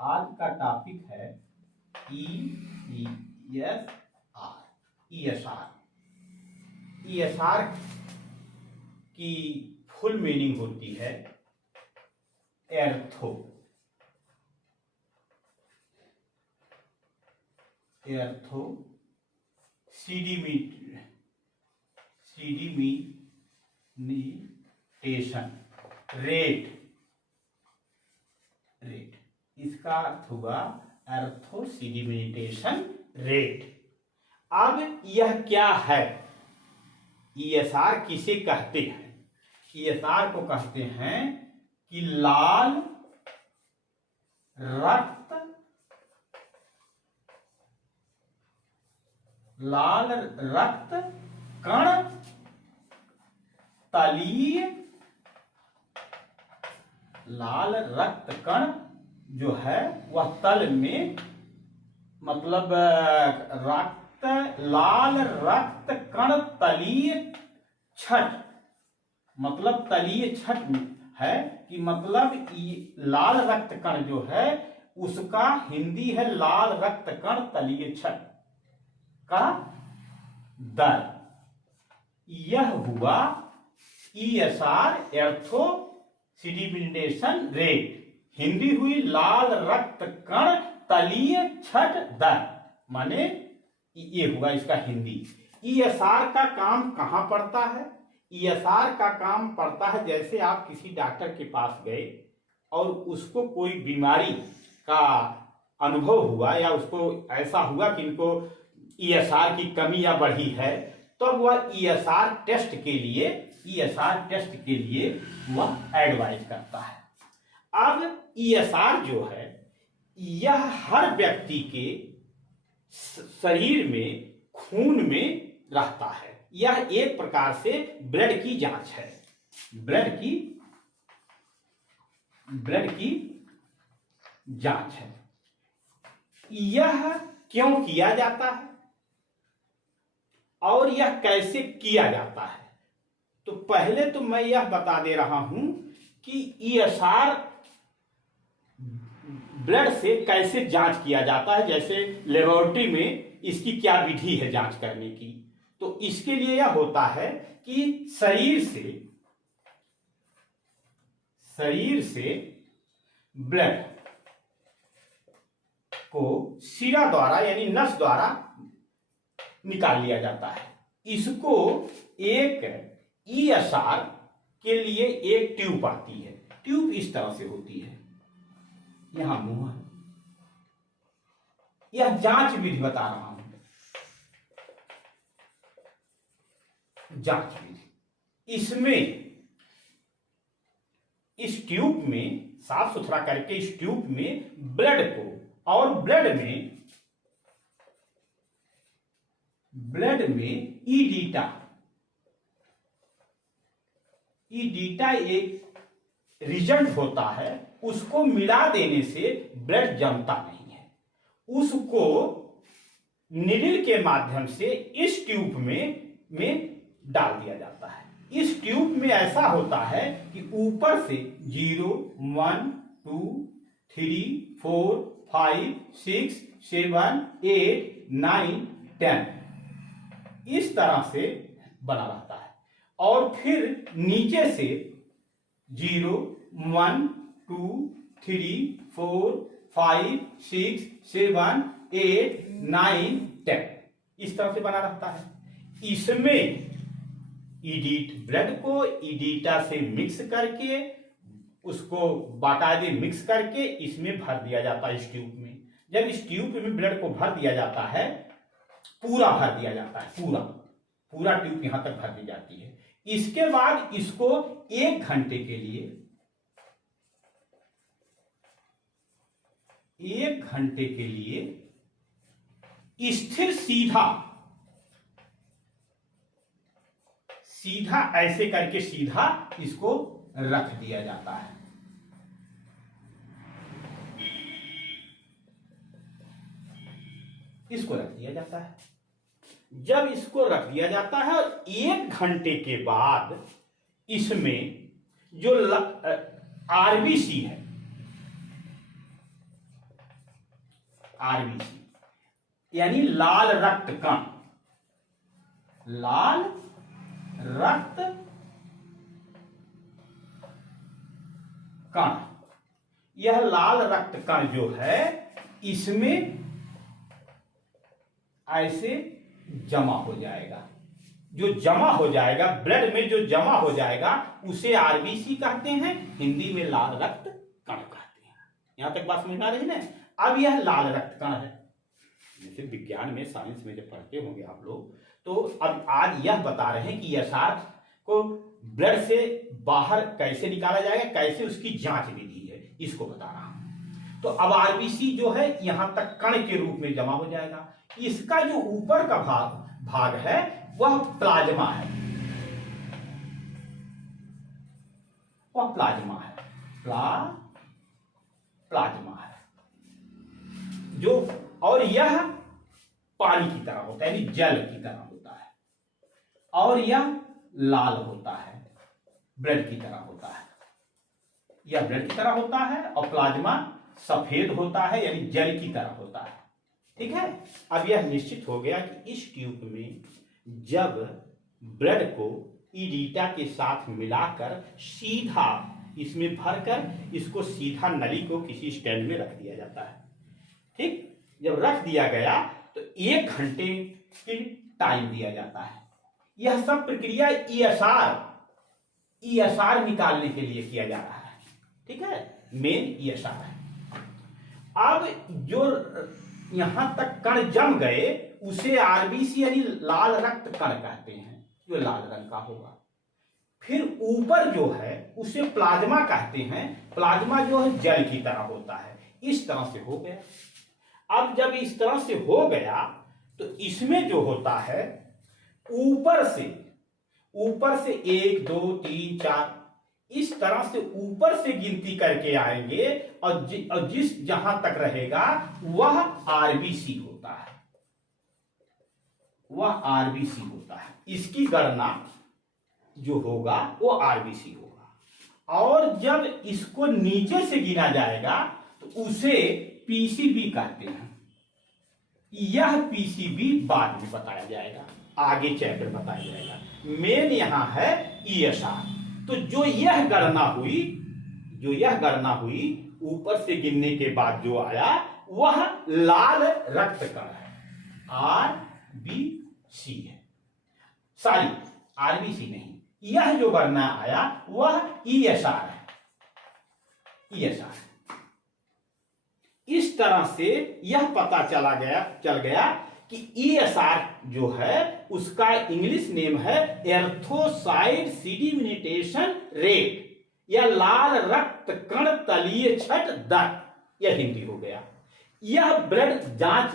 आज का टॉपिक है ESR की फुल मीनिंग होती है एर्थो सीडिमेंटेशन रेट, इसका अर्थ हुआ एर्थो सीडिमेंटेशन रेट। अब यह क्या है? ESR किसे कहते हैं? ESR को कहते हैं कि लाल रक्त कण तलीय, लाल रक्त कण जो है वह तल में, मतलब लाल रक्त कण तलीय छठ, मतलब तलीय छठ है कि मतलब लाल रक्त कण जो है उसका हिंदी है लाल रक्त कण तलीय छठ का दर। यह हुआ ESR एर्थो सीडिमेंटेशन रेट। हिंदी हुई लाल रक्त कण तलीय छठ दर, माने ये हुआ इसका हिंदी। ESR का काम कहां पड़ता है? ESR का काम पड़ता है जैसे आप किसी डॉक्टर के पास गए और उसको कोई बीमारी का अनुभव हुआ या उसको ऐसा हुआ कि इनको ESR की कमी या बढ़ी है, तो वह ESR टेस्ट के लिए वह एडवाइज करता है। अब ESR जो है यह हर व्यक्ति के शरीर में, खून में रहता है। यह एक प्रकार से ब्लड की जांच है, ब्लड की जांच है। यह क्यों किया जाता है और यह कैसे किया जाता है? तो पहले तो मैं यह बता दे रहा हूं कि ESR ब्लड से कैसे जांच किया जाता है, जैसे लेबोरेटरी में इसकी क्या विधि है जांच करने की। तो इसके लिए यह होता है कि शरीर से ब्लड को शिरा द्वारा यानी नस द्वारा निकाल लिया जाता है। इसको एक ESR के लिए एक ट्यूब आती है। ट्यूब इस तरह से होती है, यहां मुंह है। यह जांच विधि बता रहा हूं, जांच विधि। इसमें इस ट्यूब में साफ सुथरा करके इस ट्यूब में ब्लड को, और ब्लड में ईडीटा एक रिजल्ट होता है, उसको मिला देने से ब्लड जमता नहीं है। उसको निडल के माध्यम से इस ट्यूब में डाल दिया जाता है। इस ट्यूब में ऐसा होता है कि ऊपर से 0, 1, 2, 3, 4, 5, 6, 7, 8, 9, 10 इस तरह से बना रहता है। और फिर नीचे से 0, 1, 2, 3, 4, 5, 6, 7, 8, 9, 10 इस तरह से बना रहता है। इसमें ब्लड को ईडीटा से मिक्स करके, उसको बाकायदे मिक्स करके इसमें भर दिया जाता है इस ट्यूब में। जब इस ट्यूब में ब्लड को भर दिया जाता है, पूरा भर दिया जाता है, पूरा ट्यूब यहां तक भर दी जाती है। इसके बाद इसको 1 घंटे के लिए स्थिर सीधा ऐसे करके सीधा इसको रख दिया जाता है। इसको रख दिया जाता है। जब इसको रख दिया जाता है और 1 घंटे के बाद इसमें जो आरबीसी है, आरबीसी यानी लाल रक्त कण, लाल रक्त कण। यह लाल रक्त कण जो है इसमें ऐसे जमा हो जाएगा, जो जमा हो जाएगा ब्लड में, जो जमा हो जाएगा उसे आरबीसी कहते हैं, हिंदी में लाल रक्त कण कहते हैं। यहां तक बात समझ में आ रही है ना। अब यह लाल रक्त कण है, जैसे विज्ञान में, साइंस में जब पढ़ते होंगे आप लोग, तो अब आज यह बता रहे हैं कि यशार को ब्लड से बाहर कैसे निकाला जाएगा, कैसे उसकी जांच विधि है, इसको बता रहा हूं। तो अब आरबीसी जो है यहां तक कण के रूप में जमा हो जाएगा। इसका जो ऊपर का भाग है वह प्लाज्मा है, वह प्लाज्मा है, प्लाज्मा है जो, और यह पानी की तरह होता है, यानी जल की तरह होता है, और यह लाल होता है, ब्लड की तरह होता है। यह ब्लड की तरह होता है और प्लाज्मा सफेद होता है, यानी जल की तरह होता है। ठीक है। अब यह निश्चित हो गया कि इस ट्यूब में जब ब्लड को ईडीटा के साथ मिलाकर सीधा इसमें भरकर इसको सीधा नली को किसी स्टैंड में रख दिया जाता है। ठीक, जब रख दिया गया तो 1 घंटे की टाइम दिया जाता है। यह सब प्रक्रिया ईएसआर निकालने के लिए किया जा रहा है। ठीक है, मेन ईएसआर है। अब जो यहां तक कण जम गए उसे आरबीसी यानी लाल रक्त कण कहते हैं, जो लाल रंग का होगा। फिर ऊपर जो है उसे प्लाज्मा कहते हैं, प्लाज्मा जो है जल की तरह होता है। इस तरह से हो गया। अब जब इस तरह से हो गया तो इसमें जो होता है ऊपर से 1 2 3 4 इस तरह से ऊपर से गिनती करके आएंगे और जिस जहां तक रहेगा वह आरबीसी होता है, वह आरबीसी होता है। इसकी गणना जो होगा वो आरबीसी होगा। और जब इसको नीचे से गिना जाएगा तो उसे पीसीबी कहते हैं। यह पीसीबी बाद में बताया जाएगा, आगे चैप्टर बताया जाएगा। मेन यहां है ईएसआर। तो जो यह गणना हुई ऊपर से गिनने के बाद जो आया वह लाल रक्त कण है, आरबीसी है। सॉरी, आरबीसी नहीं, यह जो गणना आया वह ईएसआर है, ईएसआर। इस तरह से यह पता चल गया कि ईएसआर जो है उसका इंग्लिश नेम है एर्थोसाइट सेडिमेंटेशन रेट, या लाल रक्त कण तलीय छठ दर, यह हिंदी हो गया। यह ब्लड जांच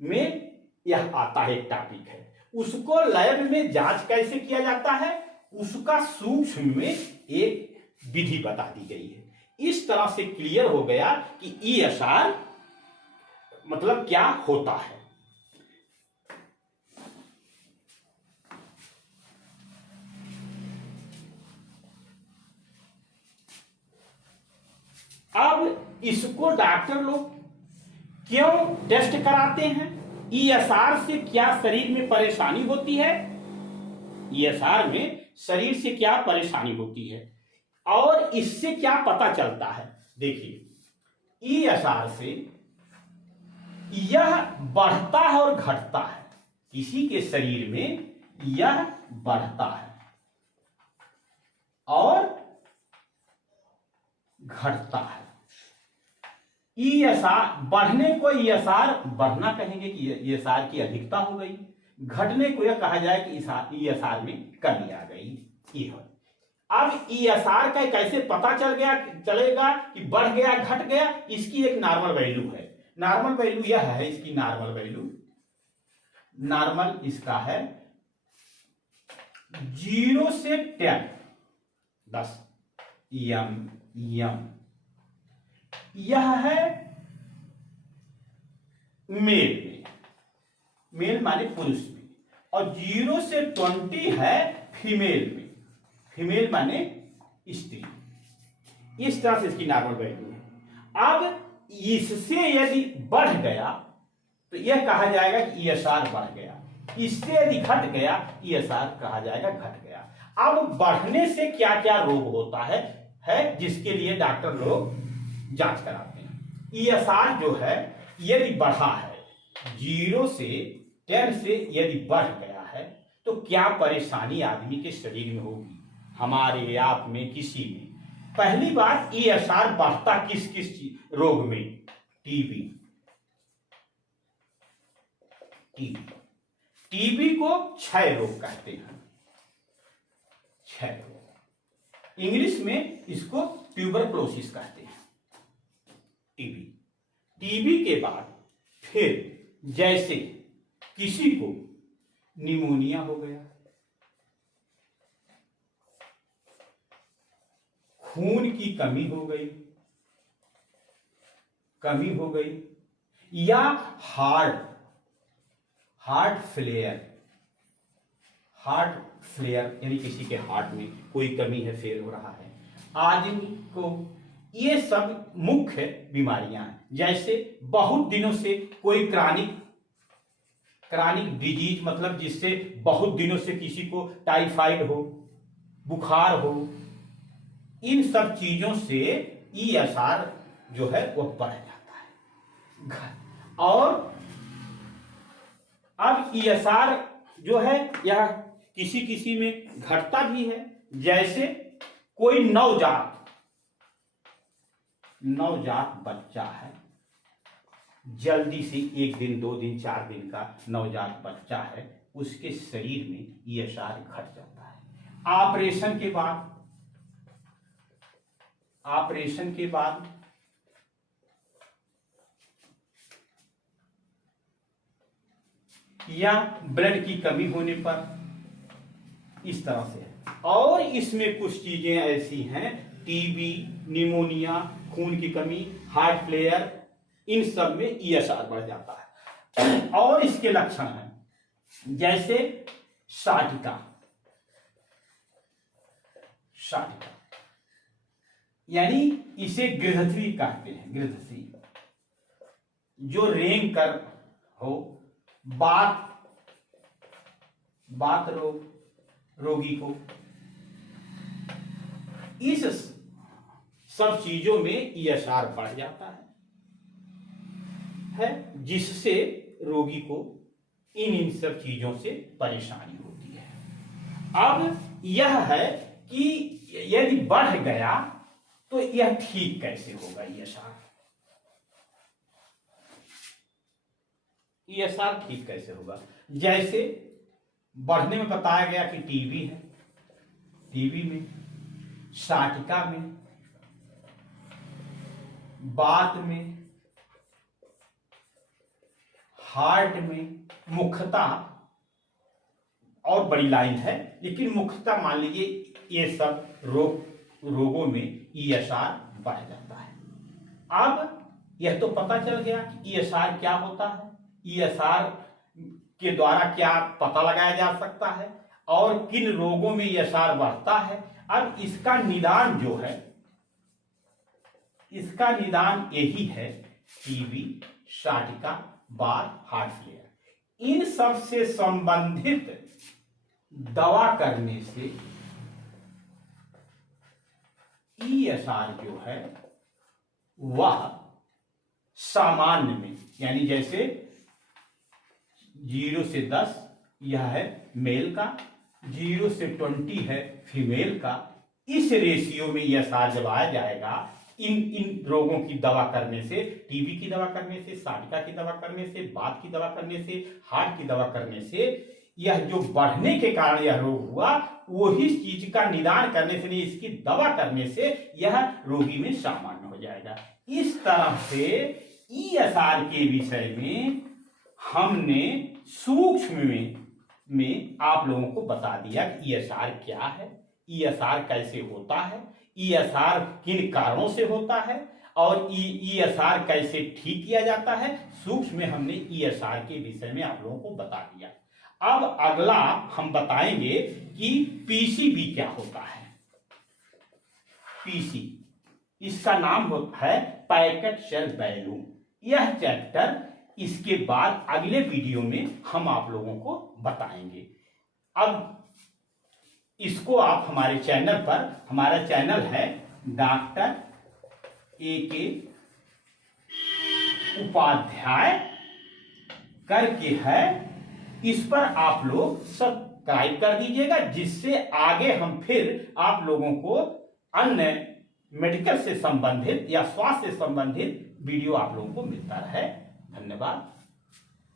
में यह आता है, एक टॉपिक है। उसको लैब में जांच कैसे किया जाता है उसका सूक्ष्म में एक विधि बता दी गई है। इस तरह से क्लियर हो गया कि ईएसआर मतलब क्या होता है। अब इसको डॉक्टर लोग क्यों टेस्ट कराते हैं, ईएसआर से क्या शरीर में परेशानी होती है, ईएसआर में शरीर से क्या परेशानी होती है और इससे क्या पता चलता है। देखिए, ईएसआर से यह बढ़ता है और घटता है, किसी के शरीर में यह बढ़ता है और घटता है। ईएसआर बढ़ने को ईएसआर बढ़ना कहेंगे कि ईएसआर की अधिकता हो गई, घटने को यह कहा जाए कि ईएसआर में कमी आ गई। ये है। अब ईएसआर का कैसे पता चलेगा कि बढ़ गया घट गया, इसकी एक नॉर्मल वैल्यू है। नॉर्मल वैल्यू यह है, इसकी नॉर्मल वैल्यू, नॉर्मल इसका है 0 से 10 यम। यह है मेल माने पुरुष में, और 0 से 20 है फीमेल में, फीमेल माने स्त्री। इस तरह से इसकी नॉर्मल वैल्यू है। अब इससे यदि बढ़ गया तो यह कहा जाएगा कि ईएसआर बढ़ गया, इससे यदि घट गया ईएसआर कहा जाएगा घट गया। अब बढ़ने से क्या क्या रोग होता है जिसके लिए डॉक्टर लोग जांच कराते हैं। ईएसआर जो है यदि बढ़ा है 0 से 10 से यदि बढ़ गया है तो क्या परेशानी आदमी के शरीर में होगी, हमारे आप में किसी में। पहली बात, ईएसआर बढ़ता किस किस रोग में? टीबी। टीबी को क्षय रोग कहते हैं, क्षय रोग। इंग्लिश में इसको ट्यूबरक्लोसिस कहते हैं। टीबी के बाद फिर जैसे किसी को निमोनिया हो गया, खून की कमी हो गई, या हार्ट फ्लेयर यानी किसी के हार्ट में कोई कमी है, फेल हो रहा है आदमी को, ये सब मुख्य बीमारियां हैं। जैसे बहुत दिनों से कोई क्रॉनिक डिजीज, मतलब जिससे बहुत दिनों से किसी को टाइफाइड हो, बुखार हो, इन सब चीजों से ईएसआर जो है वो बढ़ जाता है। और अब ईएसआर जो है यह किसी किसी में घटता भी है। जैसे कोई नवजात बच्चा है, जल्दी से 1 दिन 2 दिन 4 दिन का नवजात बच्चा है, उसके शरीर में ईएसआर घट जाता है। ऑपरेशन के बाद या ब्लड की कमी होने पर, इस तरह से है। और इसमें कुछ चीजें ऐसी हैं, टीबी, निमोनिया, खून की कमी, हार्ट फ्लेयर, इन सब में ईएसआर बढ़ जाता है। और इसके लक्षण हैं जैसे साटिका, यानी इसे गृद्धश्री कहते हैं। गृद्धश्री जो रेंग कर हो, बात रोगी को, इस सब चीजों में ईएसआर बढ़ जाता है जिससे रोगी को इन सब चीजों से परेशानी होती है। अब यह है कि यदि बढ़ गया तो यह ठीक कैसे होगा? ईएसआर ठीक कैसे होगा? जैसे बढ़ने में बताया गया कि टीबी है, टीबी में, साटिका में, बात में, हार्ट में, मुख्यतः, और बड़ी लाइन है लेकिन मुख्यतः मान लीजिए ये सब रोगों में ईएसआर बढ़ जाता है। अब यह तो पता चल गया कि ईएसआर क्या होता है, ईएसआर के द्वारा क्या पता लगाया जा सकता है और किन रोगों में ईएसआर बढ़ता है। अब इसका निदान जो है, इसका निदान यही है, टीबी, साटिका, बात, हार्ट फ्लेयर, इन सब से संबंधित दवा करने से ईएसआर जो है वह सामान्य में, यानी जैसे 0 से 10 यह है मेल का, 0 से 20 है फीमेल का, इस रेशियो में ईएसआर जब आया जाएगा, इन रोगों की दवा करने से, टीबी की दवा करने से, साटिका की दवा करने से, बात की दवा करने से, हार्ट की दवा करने से, यह जो बढ़ने के कारण यह रोग हुआ, वही चीज का निदान करने से नहीं, इसकी दवा करने से यह रोगी में सामान्य हो जाएगा। इस तरह से ईएसआर के विषय में हमने सूक्ष्म में आप लोगों को बता दिया कि ईएसआर क्या है, ईएसआर कैसे होता है, ईएसआर किन कारणों से होता है और ईएसआर कैसे ठीक किया जाता है। सूक्ष्म में हमने ईएसआर के विषय में आप लोगों को बता दिया। अब अगला हम बताएंगे कि पीसीबी क्या होता है। पीसी, इसका नाम है पैकेट सेल वैल्यूम। यह चैप्टर इसके बाद अगले वीडियो में हम आप लोगों को बताएंगे। अब इसको आप हमारे चैनल पर, हमारा चैनल है डॉक्टर AK उपाध्याय करके है, इस पर आप लोग सब्सक्राइब कर दीजिएगा, जिससे आगे हम फिर आप लोगों को अन्य मेडिकल से संबंधित या स्वास्थ्य से संबंधित वीडियो आप लोगों को मिलता रहे। धन्यवाद।